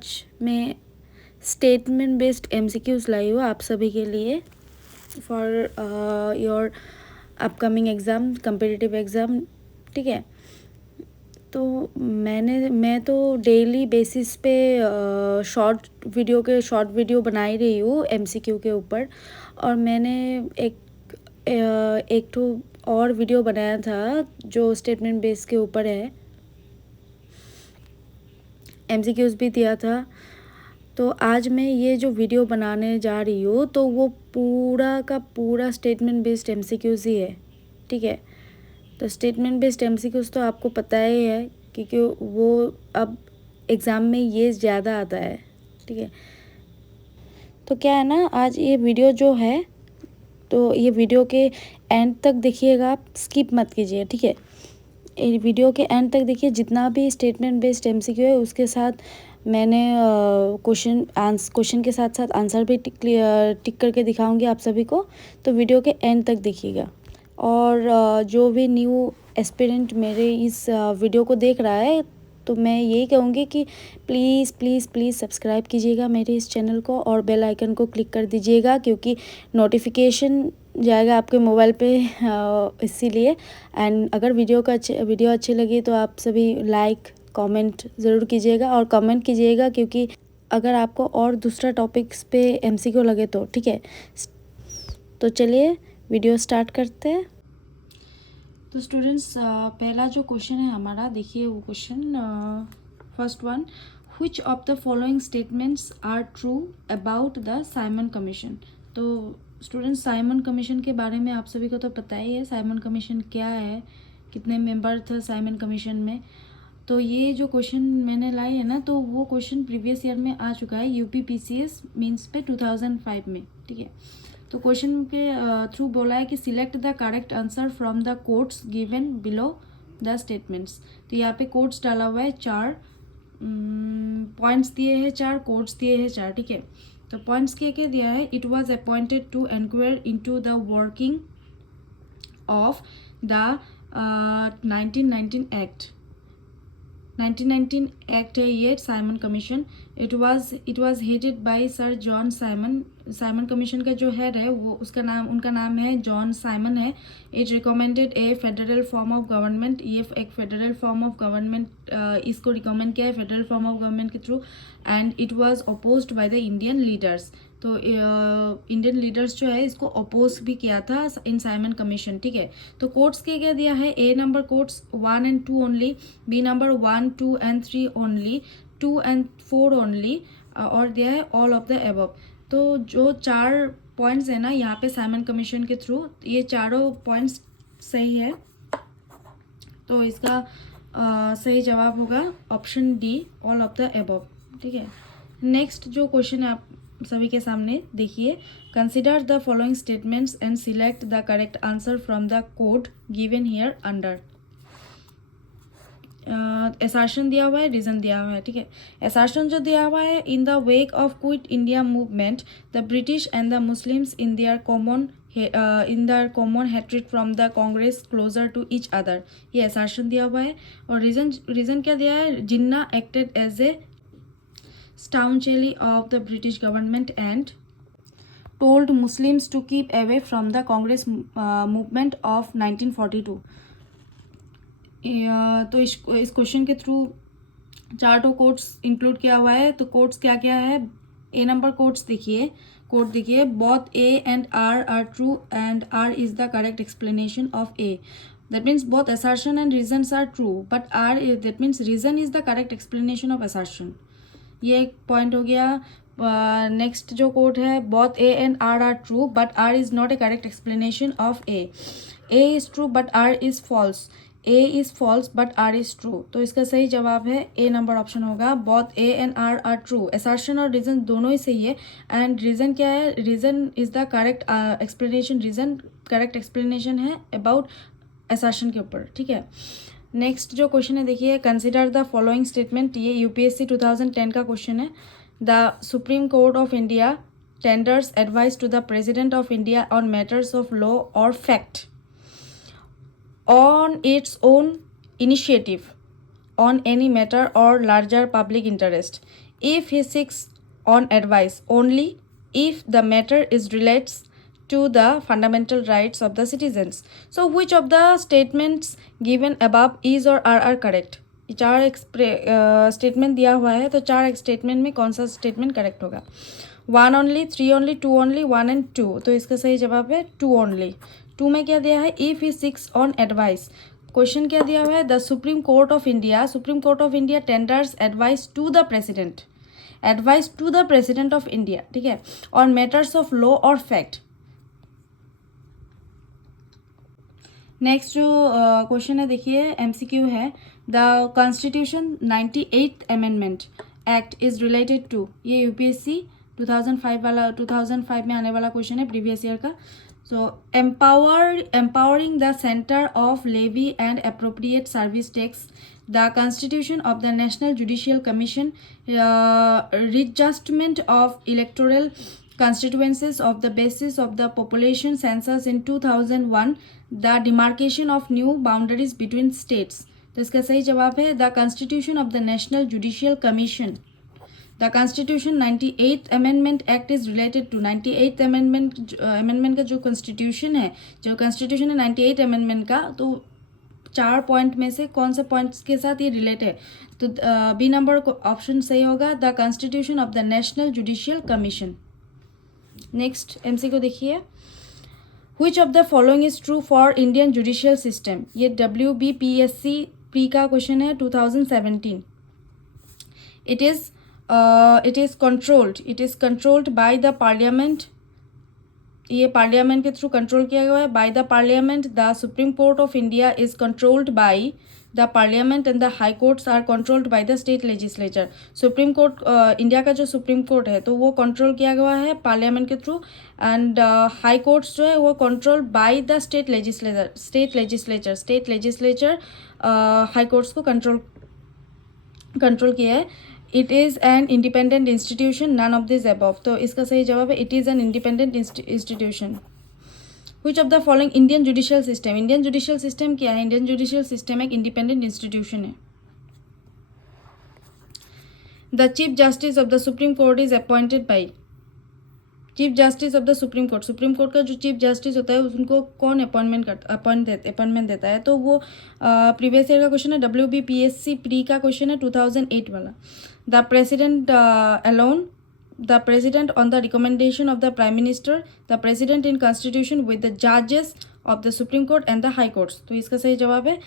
आज मैं statement based MCQs लाई हूँ आप सभी के लिए for your upcoming exam, competitive exam. ठीक है, तो मैं तो डेली बेसिस पे शॉर्ट वीडियो बना ही रही हूँ एमसीक्यू के ऊपर। और मैंने एक तो और वीडियो बनाया था जो स्टेटमेंट बेस के ऊपर है, एमसीक्यूज भी दिया था। तो आज मैं ये जो वीडियो बनाने जा रही हूँ तो वो पूरा का पूरा स्टेटमेंट बेस्ड एमसीक्यूज ही है। ठीक है, तो स्टेटमेंट बेस्ड एमसीक्यूज तो आपको पता ही है क्योंकि वो अब एग्ज़ाम में ये ज़्यादा आता है। ठीक है, तो क्या है ना, आज ये वीडियो जो है तो ये वीडियो के एंड तक देखिएगा, आप स्किप मत कीजिए। ठीक है, ये वीडियो के एंड तक देखिए, जितना भी स्टेटमेंट बेस्ड एमसीक्यू है उसके साथ मैंने क्वेश्चन के साथ साथ आंसर भी टिक करके दिखाऊंगी आप सभी को। तो वीडियो के एंड तक देखिएगा। और जो भी न्यू एस्पिरेंट मेरे इस वीडियो को देख रहा है तो मैं यही कहूँगी कि प्लीज़ प्लीज़ प्लीज़ सब्सक्राइब कीजिएगा मेरे इस चैनल को और बेल आइकन को क्लिक कर दीजिएगा, क्योंकि नोटिफिकेशन जाएगा आपके मोबाइल पे इसीलिए। एंड अगर वीडियो अच्छी लगी तो आप सभी लाइक कमेंट ज़रूर कीजिएगा और कमेंट कीजिएगा, क्योंकि अगर आपको और दूसरा टॉपिक्स पे एमसीक्यू लगे तो। ठीक है, तो चलिए वीडियो स्टार्ट करते हैं। तो स्टूडेंट्स, पहला जो क्वेश्चन है हमारा, देखिए वो question first one, which of the following statements are true about the Simon Commission. तो स्टूडेंट्स, साइमन कमीशन के बारे में आप सभी को तो पता ही है, साइमन कमीशन क्या है, कितने मेंबर थे साइमन कमीशन में। तो ये जो क्वेश्चन मैंने लाई है ना, तो वो क्वेश्चन प्रीवियस ईयर में आ चुका है यूपी पीसीएस मीन्स पे 2005 में। ठीक है, तो क्वेश्चन के थ्रू बोला है कि select the correct answer from the quotes given below the statements. तो यहाँ पे कोट्स डाला हुआ है 4, पॉइंट्स दिए हैं 4, कोट्स दिए हैं 4। ठीक है, तो पॉइंट्स क्या क्या दिया है, it was appointed to enquire into the working of the 1919 act. 1919 act है ये Simon Commission. It was headed by Sir John Simon. Simon Commission का जो हेड है वो उनका नाम है जॉन साइमन है। It recommended a federal form of government. ये एक फेडरल फॉर्म ऑफ गवर्नमेंट इसको रिकमेंड किया है फेडरल फॉर्म ऑफ गवर्नमेंट के through. And it was opposed by the Indian leaders. तो इंडियन लीडर्स जो है इसको अपोज भी किया था इन साइमन कमीशन। ठीक है, तो कोट्स के क्या दिया है, A number quotes 1 and 2 only, B number 1, 2 and 3 only, 2 and 4 only, और दिया है ऑल ऑफ द एबव। तो जो 4 पॉइंट्स है ना यहाँ पे साइमन कमीशन के थ्रू, ये चारों पॉइंट्स सही है। तो इसका सही जवाब होगा option D, all of the above. ठीक है, नेक्स्ट जो क्वेश्चन है आप सभी के सामने देखिए, consider the following statements and select the correct answer from the code given here under. Assertion दिया हुआ है, रीजन दिया हुआ है। ठीक है, एसर्शन जो दिया हुआ है, in the wake of Quit India Movement the British and the Muslims in their common hatred from the Congress closer to each other. ये एसर्शन दिया हुआ है। और रीजन क्या दिया है, Jinnah acted as a staunchly of the British government and told Muslims to keep away from the Congress movement of 1942। तो इस क्वेश्चन के थ्रू 4 कोट्स इंक्लूड किया हुआ है। तो कोट्स क्या क्या है, ए नंबर कोट्स देखिए, कोट देखिए, both A and R true and R is the correct explanation of A. That means both assertion and reasons are true, but that means reason is the correct explanation of assertion। ये एक point हो गया। Next जो code है, both A and R true but R is not a correct explanation of A. A is true but R is false, A is false but R is true. तो इसका सही जवाब है A number option होगा, both A and R true. Assertion और reason दोनों ही सही है। एंड रीजन क्या है, reason is the correct explanation, reason correct explanation है अबाउट एसर्शन के ऊपर। ठीक है, नेक्स्ट जो क्वेश्चन है देखिए, कंसिडर द फॉलोइंग स्टेटमेंट। ये यूपीएससी 2010 का क्वेश्चन है। The Supreme Court of India tenders advice to the President of India on matters of law और fact on its own initiative on any matter और larger public interest. if he seeks on advice only if the matter is relates to the fundamental rights of the citizens. So which of the statements given above is or are correct? चार statement दिया हुआ है, तो चार statement में कौन सा statement correct होगा? 1 ओनली, 3 ओनली, 2 ओनली, 1 एंड 2. तो इसका सही जवाब है 2 ओनली. 2 में क्या दिया है? If he seeks on advice. Question क्या दिया हुआ है? The Supreme Court of India tenders advice to the President, advice to the President of India, ठीक है, ऑन मैटर्स ऑफ लॉ और फैक्ट. नेक्स्ट जो क्वेश्चन है देखिए, एमसीक्यू है. The constitution 98th amendment act is related to. ये UPSC 2005 में आने वाला क्वेश्चन है, प्रीवियस ईयर का. सो empowering the center of levy and appropriate service tax, the constitution of the National Judicial Commission, readjustment of electoral constituencies of the basis of the population census in 2001, the demarcation of new boundaries between states. तो इसका सही जवाब है the constitution of the National Judicial Commission. The constitution 98th amendment act is related to. 98th amendment का जो constitution है 98th amendment का, तो 4 पॉइंट में से कौन से पॉइंट्स के साथ ये रिलेट है? तो बी नंबर ऑप्शन सही होगा, the constitution of the National Judicial commission. Next MCQ देखिए, Which of the following is true for Indian judicial system? ये WBPSC प्री का क्वेश्चन है 2017. It is controlled by the parliament. ये parliament के through control किया गया है. By the parliament. The Supreme Court of India is controlled by the parliament and the high courts are controlled by the state legislature. Supreme Court, India का जो supreme court है तो वो control किया गया है पार्लियामेंट के थ्रू, एंड हाई कोर्ट्स जो है वो control by the state legislature high courts को कंट्रोल किया है. It is an independent institution, none of this above. तो इसका सही जवाब है it is an independent institution. Which of the following Indian judicial system. Indian judicial system क्या है? इंडियन जुडिशियल सिस्टम एक इंडिपेंडेंट इंस्टीट्यूशन है. The chief justice of the Supreme Court is appointed by. Chief justice of the Supreme Court का जो chief justice होता है उनको कौन अपॉइंटमेंट देता है? तो वो प्रीवियस ईयर का क्वेश्चन है, WBPSC प्री का क्वेश्चन है 2008 वाला. The President alone, the President on the recommendation of the Prime Minister, the President in consultation with the जजेस of the Supreme Court and the high Courts. तो इसका सही जवाब है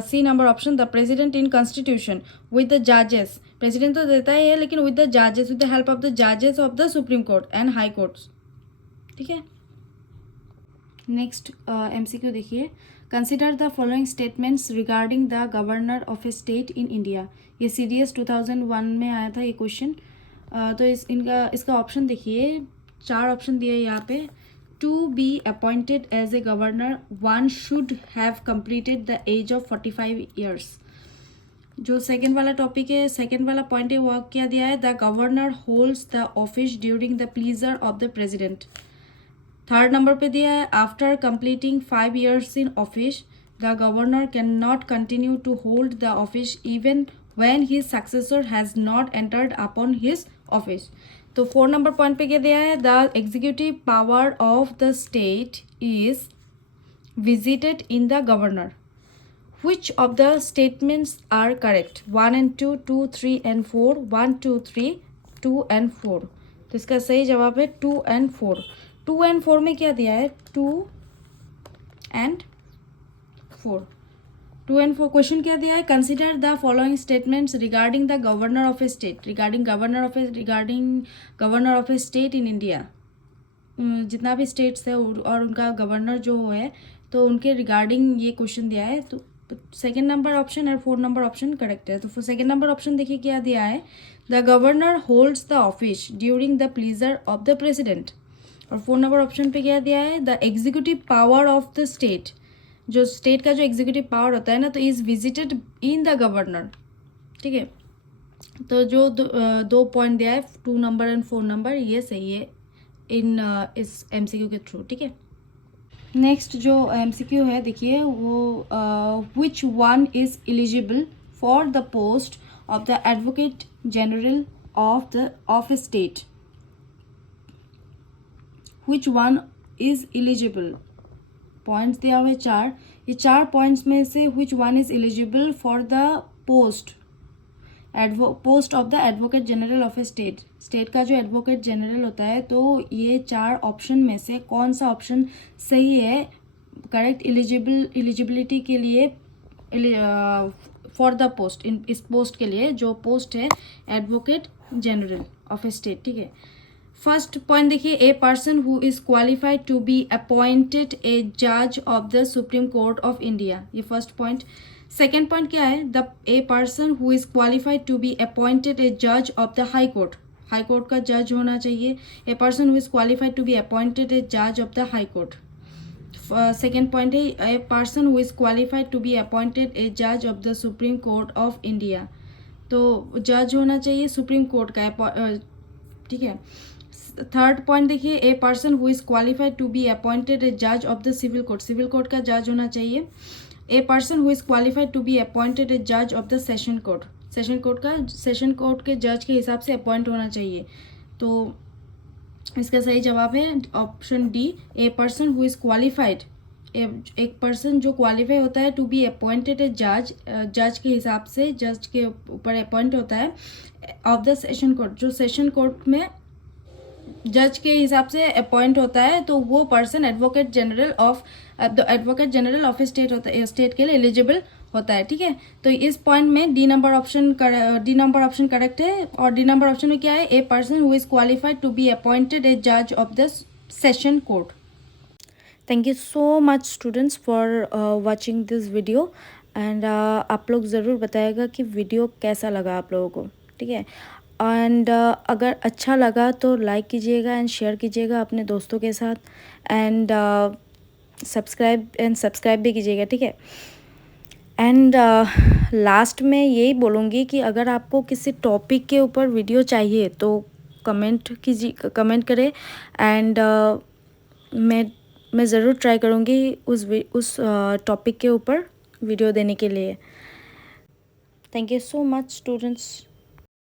C number option, the President in consultation with the जजेस. President तो देता ही है लेकिन विद द जजेस, with the help of the जजेस of the Supreme Court and high courts, ठीक है. नेक्स्ट एमसीक्यू देखिए, consider the following statements regarding the governor of a state in India. ये CDS 2001 में आया था ये क्वेश्चन. तो इसका ऑप्शन देखिए, 4 ऑप्शन दिए यहाँ पे. To be appointed as a governor, one should have completed the age of 45 years. जो सेकेंड वाला टॉपिक है, सेकेंड वाला पॉइंट है, वो क्या दिया है? The governor holds the office during the pleasure of the President. Third number पे दिया है, after completing 5 years in office the governor can not continue to hold the office even when his successor has not entered upon his office. तो 4 number point पे क्या दिया है? The executive power of the state is visited in the governor. Which of the statements are correct? 1 and 2, 2, 3 and 4, 1, 2, 3, 2 and 4. तो इसका सही जवाब है 2 and 4. 2 and 4 में क्या दिया है? 2 and 4. 2 and 4 क्वेश्चन क्या दिया है? Consider the following statements regarding the governor of a state. Regarding governor of a state in India. जितना भी स्टेट्स है और उनका गवर्नर जो है तो उनके रिगार्डिंग ये क्वेश्चन दिया है. तो सेकेंड नंबर ऑप्शन और 4 नंबर ऑप्शन करेक्ट है. तो सेकेंड नंबर ऑप्शन देखिए क्या दिया है? The governor holds the office during the pleasure of the president. और 4 नंबर ऑप्शन पे क्या दिया है? The executive power of the state. जो स्टेट का जो एग्जीक्यूटिव पावर होता है ना, तो is visited in the governor, ठीक है. तो जो 2 पॉइंट दिया है 2 नंबर एंड 4 नंबर, ये सही है इन इस MCQ के थ्रू, ठीक है. नेक्स्ट जो MCQ है देखिए, वो which one is eligible for the post of the advocate general of a state, which one is eligible? Points दिया हुआ है चार, ये चार पॉइंट्स में से which one is eligible for the post of the advocate general of a state. State का जो एडवोकेट जनरल होता है, तो ये चार ऑप्शन में से कौन सा ऑप्शन सही है करेक्ट एलिजिबिलिटी के लिए फॉर द पोस्ट, इस पोस्ट के लिए जो पोस्ट है advocate general of a state. ठीक है, फर्स्ट पॉइंट देखिए, a person who is qualified to be appointed a जज of the Supreme Court of India. ये फर्स्ट पॉइंट. सेकेंड पॉइंट क्या है, the a person who is qualified to be appointed a जज of the High Court. High Court का जज होना चाहिए. A person who is qualified to be appointed a जज of the High Court. Second point है, a person who is qualified to be appointed a जज of the Supreme Court of India. तो जज होना चाहिए सुप्रीम कोर्ट का. ठीक है. थर्ड पॉइंट देखिए, a person who is qualified to be appointed a जज of the civil court. Civil court का जज होना चाहिए. A person who is qualified to be appointed a जज of the session court. Session court के जज के हिसाब से अपॉइंट होना चाहिए. तो इसका सही जवाब है option D, A person who is qualified. एक पर्सन जो क्वालिफाई होता है टू बी अपॉइंटेड ए जज, जज के हिसाब से जज के ऊपर अपॉइंट होता है ऑफ द सेशन कोर्ट. जो सेशन कोर्ट में जज के हिसाब से अपॉइंट होता है, तो वो person advocate general of state होता है, स्टेट के लिए एलिजिबल होता है. ठीक है, तो इस पॉइंट में डी नंबर ऑप्शन करेक्ट है. और डी नंबर ऑप्शन में क्या है, a person who is qualified to be appointed a जज of the session court. Thank you so much students for watching this video. And आप लोग ज़रूर बताएगा कि वीडियो कैसा लगा आप लोगों को. ठीक है, एंड अगर अच्छा लगा तो लाइक कीजिएगा एंड शेयर कीजिएगा अपने दोस्तों के साथ. एंड सब्सक्राइब भी कीजिएगा. ठीक है, एंड लास्ट में यही बोलूँगी कि अगर आपको किसी टॉपिक के ऊपर वीडियो चाहिए तो कमेंट करें. एंड मैं ज़रूर ट्राई करूँगी उस टॉपिक के ऊपर वीडियो देने के लिए. Thank you so much students.